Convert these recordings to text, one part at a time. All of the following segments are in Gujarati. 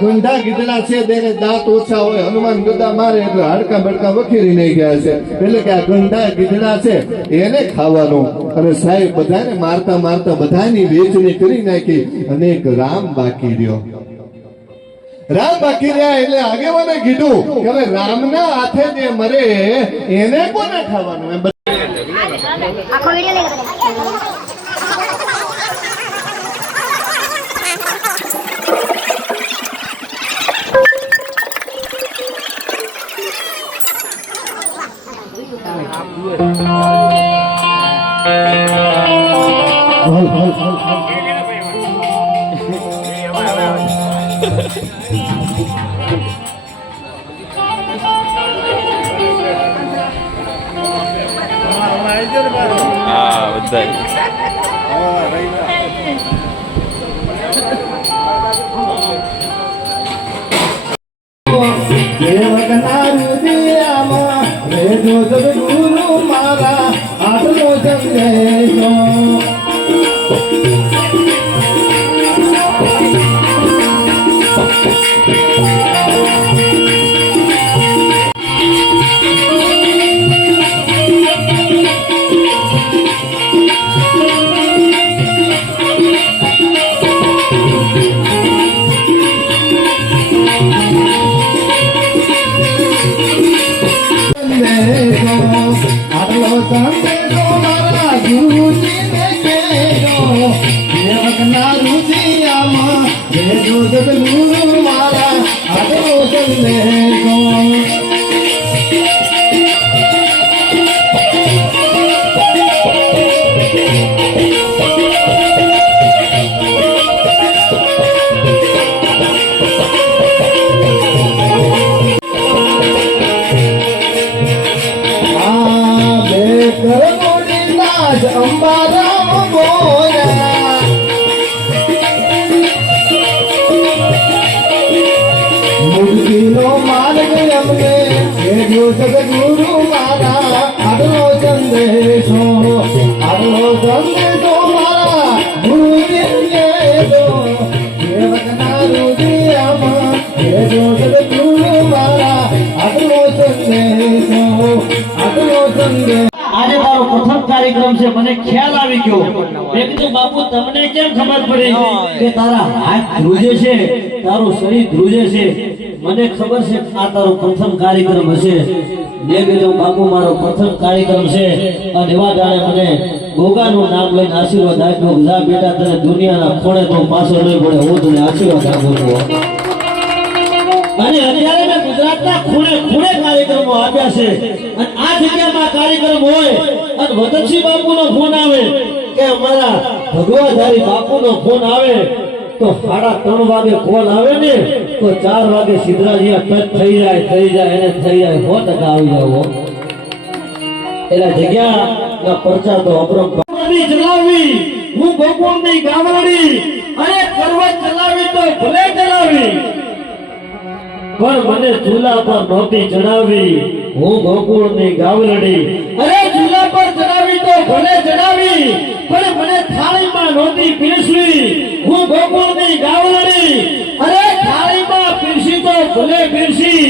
ગંધા ગીધડા છે તેને દાંત ઓછા હોય, હનુમાન ગદા મારે એટલે હાડકા બડકા વખેરી નહીં ગયા છે. એટલે કે આ ગંધા ગીધડા છે, એને ખાવાનું. અને સાહેબ બધાને મારતા મારતા બધાની વેચણી કરી નાખી, અને એક રામ બાકી રહ્યો. રામ બાકી રહ્યા એટલે આગેવાને કીધું કે હવે રામના હાથે જે મરે, એને કોને ખાવાનું? એમ આખો વિડિયો લઈ હા બધા સદગુરુ મારા આટલો સંદેશો કાર્યક્રમ છે મને ખ્યાલ આવી ગયો. મેં કીધું બાપુ તમને કેમ ખબર પડી કે તારા હાથ ધ્રુજે છે તારું શરીર ધ્રુજે છે? મને ખબર છે આ તારો પ્રથમ કાર્યક્રમ હશે. મેં કીધું બાપુ મારો પ્રથમ કાર્યક્રમ છે. અને એવા જાણે મને ગોગાનું નામ લઈને આશીર્વાદ આપ્યો જા બેટા તને દુનિયાના ખૂણે તો પાછો નહીં પડે હું તને આશીર્વાદ આપું છું. અને અત્યારે ગુજરાતના ખૂણે ખૂણે કાર્યક્રમો આપ્યા છે. અને આ જગ્યામાં કાર્યક્રમ હોય, અને વતનસિંહ બાપુનો ફોન આવે, કે અમારા ભગવાધારી બાપુનો ફોન આવે, તો સાડા ત્રણ વાગે કોલ આવે ને, તો ચાર વાગે સિદ્ધરાજી ટચ થઈ જાય થઈ જાય, એને થઈ જાય, સો ટકા આવી જાવ એટલે જગ્યા પરચા તો અપરમ ચલાવી, હું ગોકુળની ગામડી અને પર્વત ચલાવી તો ભલે ચલાવી. પણ મને ચૂલા પર નહોતી જણાવી હું ગોકુળની ગાવલડી અરે, ચૂલા પર જણાવી તો ભલે જણાવી પણ મને થાળીમાં નહોતી પીરસવી. હું ગોકુળની ગાવલડી અરે, થાળીમાં પીરસી તો ભલે પીરસી,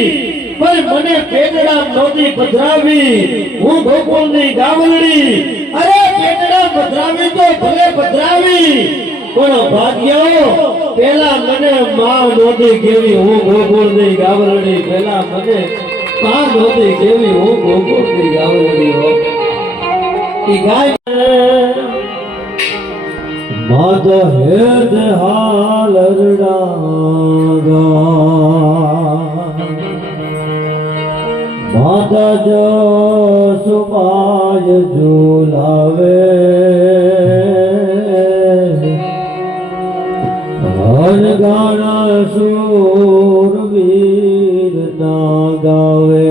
પણ મને પેટડા નહોતી પધરાવી. હું ગોકુળની ગાવલડી અરે પેટડા પધરાવી તો ભલે પધરાવી. પણ ભાગ્યો પેલા મને માં નહોતી કેવી, હું ગોગોળ દઈ ગાવરણી પેલા મને માં નહોતી કેવી, હું ગોકુળ દઈ ગાવરણી હો. ઈ ગાય મદ હેદ હાલ મદ જો સુપાય ઝુલાવે હર ગાણા શૂરવીર ના ગાવે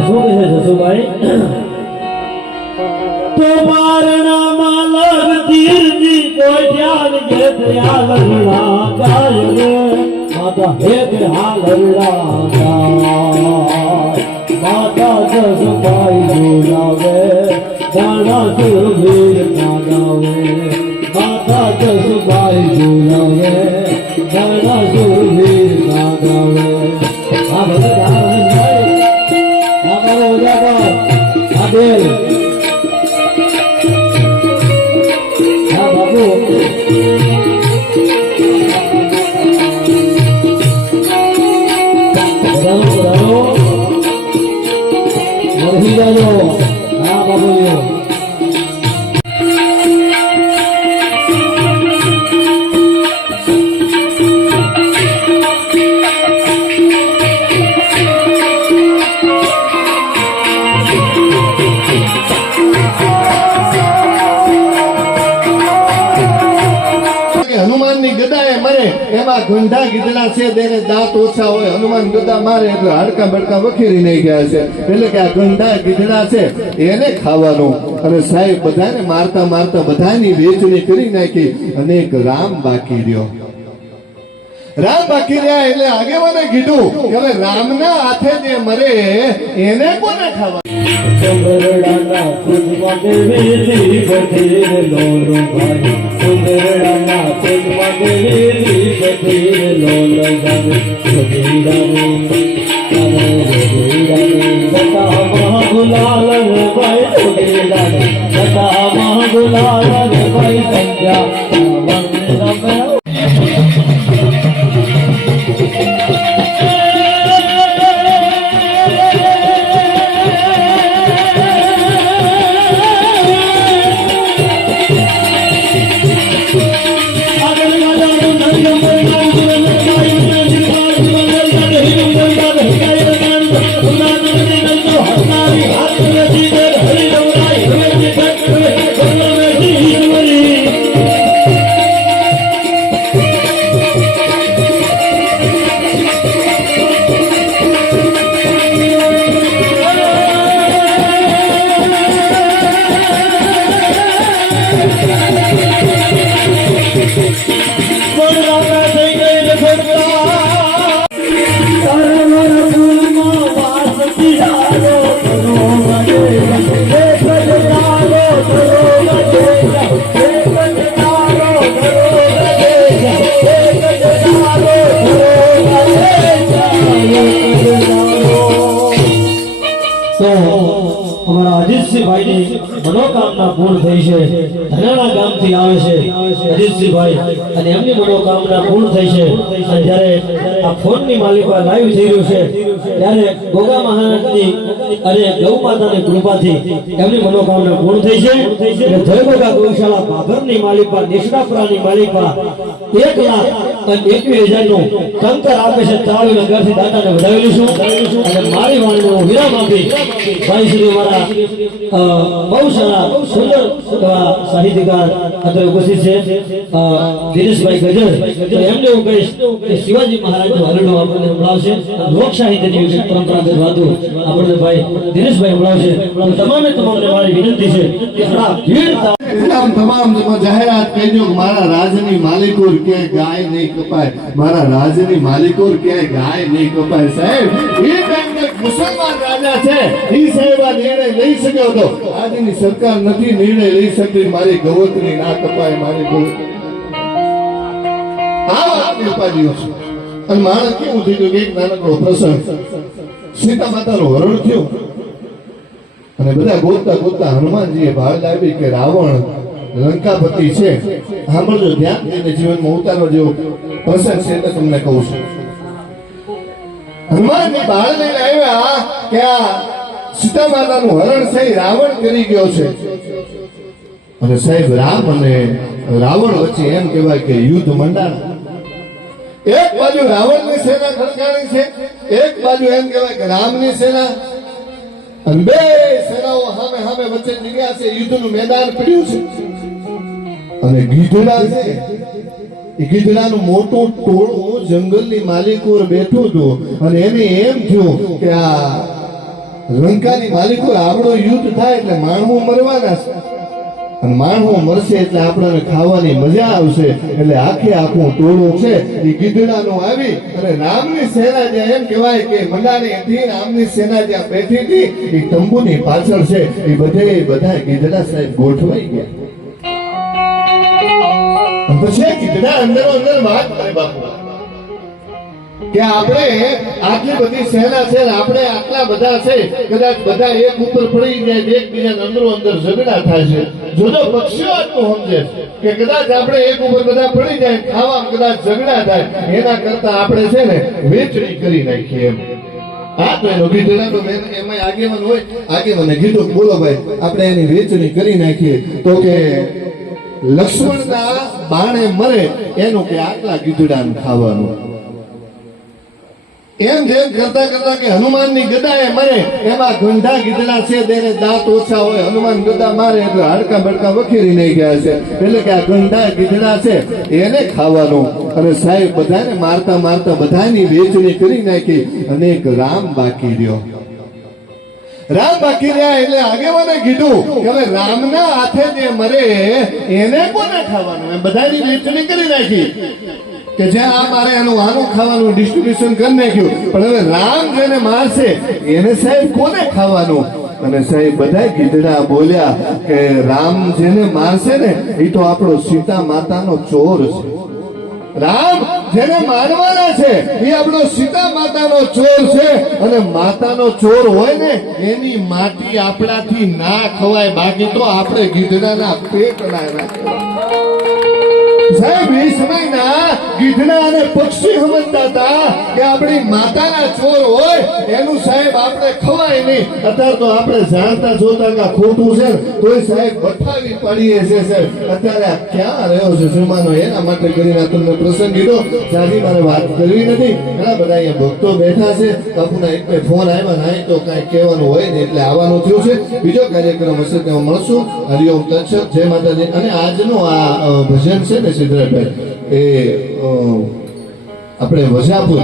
શું કહે છે જસુભાઈ તો મારણામાં લગતી જી કોઈ ધ્યાન કે દયાલ લગડા ગાય રે માતા હે હાલ લગડા ગાય માતા જસુભાઈ જોડાવે ગાણા શૂરવીર ના ગાવે માતા જસુભાઈ ઝુલાવે નાના સુરવીર ના ગાવે આ કે હનુમાનની ગદાએ મરે એમાં ગંધા ગીધડા છે તેને દાંત ઓછા હોય. હનુમાન ગદા મારે એટલે હાડકા બડકા વખેરી નહીં ગયા છે. એટલે કે આ ગંધા ગીધડા છે, એને ખાવાનું. અને સાહેબ બધાને મારતા મારતા બધાની વેચણી કરી નાખી. અને એક રામ બાકી રહ્યો. રામ બાકી રહ્યા એટલે આગેવાને કીધું કે હવે રામના હાથે જે મરે, એને કોને ખાવા? સુંદરડાના ફૂલમાં એમની મનોકામના પૂર્ણ થઈ છે. જયારે આ ફોનની માલિકા લાઈવ થઈ રહ્યું છે ત્યારે ગોગા મહારાજની અને ગૌ માતાની કૃપાથી એમની મનોકામના પૂર્ણ થઈ છે. એટલે જય ગૌશાળા બાભરની માલિકા નિષ્ણાપુરાની માલિકા એક લાખ બહુ સુંદર સાહિત્યકાર અત્યારે ઉપસ્થિત છે. એમને હું કહીશ શિવાજી મહારાજનું હરણું આપણને લોક સાહિત્યની વિશે પરંપરાગત વાતો આપણને ભાઈ દિનેશભાઈ સંભળાવશે તમામે તમામને મારી વિનંતી છે કે આ ભીડ નિર્ણય લઈ સરકાર નથી નિર્ણય લઈ શકતી. મારી ગવતની ના કપાય, મારી ગવત આ છે. અને માણસ કેવું થયું કે એક નાનકડો પ્રસંગ સીતા માતાનું હરણ થયું. અને બધા ગોતતા ગોતતા હનુમાનજીએ ભાવ લાવી કે રાવણ લંકાપતિ છે. સાંભળજો, ધ્યાન દઈને જીવનમાં ઉતારવા જેવો પ્રસંગ છે એટલે તમને કહું છું. હનુમાનજી ભાળ લઈને આવ્યા કે આ સીતા માતાનું હરણ છે રાવણ કરી ગયો છે. અને સાહેબ, રામ અને રાવણ વચ્ચે એમ કહેવાય કે યુદ્ધ મંડાણ. એક બાજુ રાવણની સેના ખડકાણી છે, એક બાજુ એમ કહેવાય કે રામની સેના. બે સેનાઓ સામે સામે વચ્ચે નીકળ્યા છે, યુદ્ધનું મેદાન પડ્યું છે. અને ગીધડા છે, એ ગીધડાનું મોટું ટોળું જંગલની માલિકો બેઠું હતું. અને એને એમ થયું કે આ લંકાની માલિકો આપણો યુદ્ધ થાય એટલે માણવું મરવાના છે. માણવો મરશે એટલે આપણને ખાવાની મજા આવશે. એટલે આખે આખું ટોળું છે. એ ગીધડાનું આવી અને રામની સેના જ્યાં એમ કહેવાય કે મંડાની હતી રામની સેના જ્યાં બેઠી હતી એ તંબુની પાછળ છે. એ બધે બધા ગીધડા સાહેબ ગોઠવાઈ ગયા. પછી ગીધડા અંદર અંદર વાત કરે બાપુ. કે આપણે આટલી બધી સેના છે, આપણે આટલા બધા છે, કદાચ બધા એક ઉપર પડી જાય એકબીજા અંદરો અંદર ઝઘડા થાય છે. જોજો, પક્ષીઓ આટલું સમજે કે કદાચ આપણે એક ઉપર બધા પડી જાય ખાવા કદાચ ઝઘડા થાય, એના કરતા આપણે છે ને વેચણી કરી નાખીએ એમ. હા, તો હોય. આગેવાને કીધું બોલો ભાઈ, આપણે એની વેચણી કરી નાખીએ. તો કે, લક્ષ્મણના બાણે મરે, એનું કે આટલા ગીધડાને ખાવાનું. એમ જેમ કરતા કરતા કે હનુમાનની એ મરે એમાં ગંધા ગીધડા છે તેને દાંત ઓછા હોય, હનુમાન ગદા મારે એટલે હાડકા બડકા વખેરી નહીં ગયા છે. એટલે કે આ ગંધા ગીધડા છે, એને ખાવાનું. અને સાહેબ, બધાને મારતા મારતા બધાની વેચણી કરી નાખી, અને એક રામ બાકી રહ્યો. રામ બાકી રહ્યા એટલે આગેવાને કીધું કે હવે રામના હાથે જે મરે, એને કોને ખાવાનું? એમ બધાની વેચણી કરી નાખી. કે જ્યાં આ મારે એનું આનું ખાવાનું ડિસ્ટ્રીબ્યુશન કરી નાખ્યું, પણ હવે રામ જેને મારશે, એને સાહેબ કોને ખાવાનું? અને સાહેબ બધા ગીધડા બોલ્યા કે રામ જેને મારશે ને એ તો આપણો સીતા માતાનો ચોર છે. રામ જેને મારવાના છે એ આપણો સીતા માતાનો ચોર છે. અને માતાનો ચોર હોય ને, એની માટી આપણાથી ના ખવાય. બાકી તો આપણે ગીધડાના પેટ ના નાખવા સાહેબ મારે વાત કરવી નથી. ઘણા બધા અહીંયા ભક્તો બેઠા છે. બાપુના એક ફોન આવ્યા ના તો કાંઈ કહેવાનું હોય ને એટલે આવવાનું થયું છે. બીજો કાર્યક્રમ હશે ત્યાં મળશું. હરિઓમ તત્સત. જય માતાજી. અને આજનું આ ભજન છે ને સિદ્ધરાજભાઈ એ આપણે વજાપુર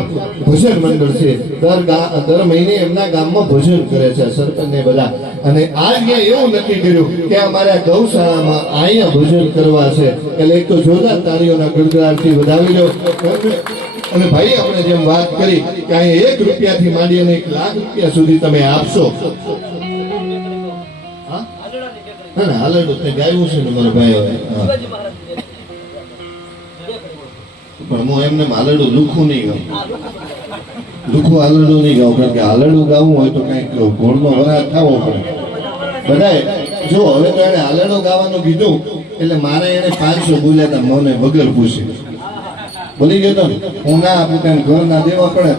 ભજન મંડળ છે. દર દર મહિને એમના ગામમાં ભોજન કરે છે સરપંચ ને બધા. અને આ અહીંયા એવું નક્કી કર્યું કે અમારે ગૌશાળામાં અહીંયા ભોજન કરવા છે. એટલે એક તો જોરદાર તાળીઓના ગડગડાટથી વધાવી લો અને ભાઈ આપણે જેમ વાત કરી કે અહીંયા એક રૂપિયાથી માંડી અને એક લાખ રૂપિયા સુધી તમે આપશો. હા? હાલડું તે ગાયું છે ને મારા ભાઈ હા. પણ હું એમને આલડું લુખું નહીં ગાઉં. લુખું આલડું નહીં ગાઉં, કારણ કે આલડું ગાવું હોય તો કંઈક ઘોડનો વરાહ થવો પડે. બધાય જો હવે તો એને આલડો ગાવાનું કીધું, એટલે મારે એને પાંચસો બોલ્યા હતા મને વગર પૂછ્યું બોલી ગયો તો, હું ના આપું ત્યાં ઘર ના દેવા પડે.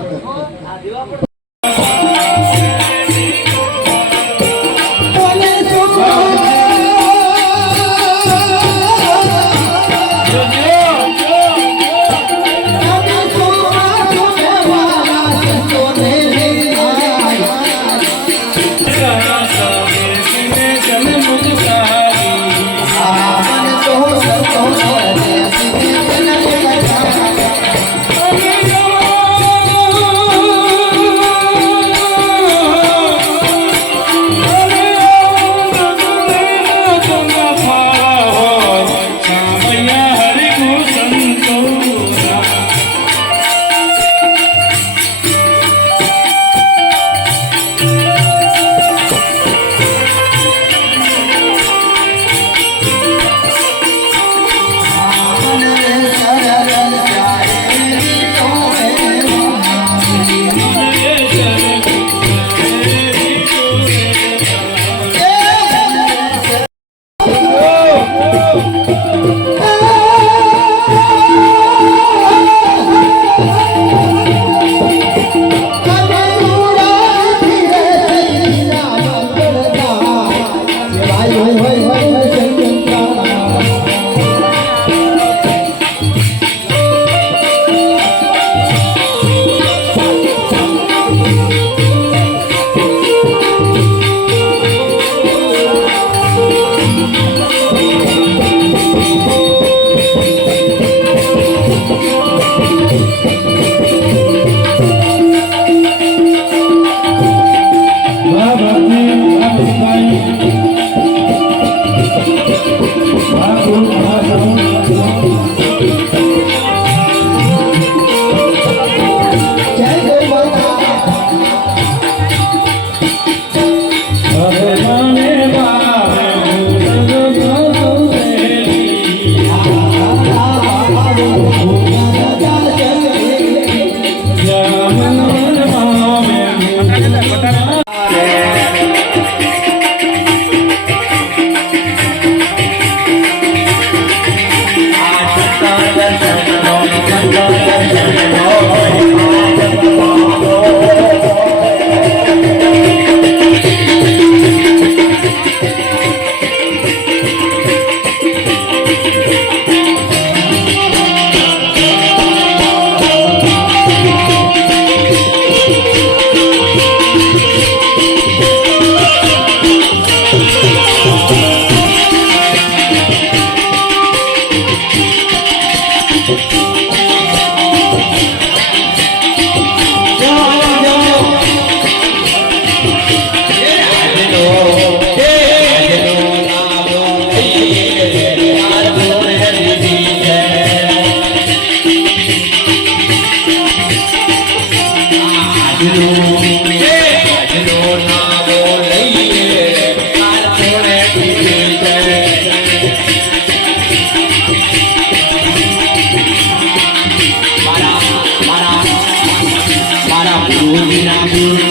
આજનો આજનો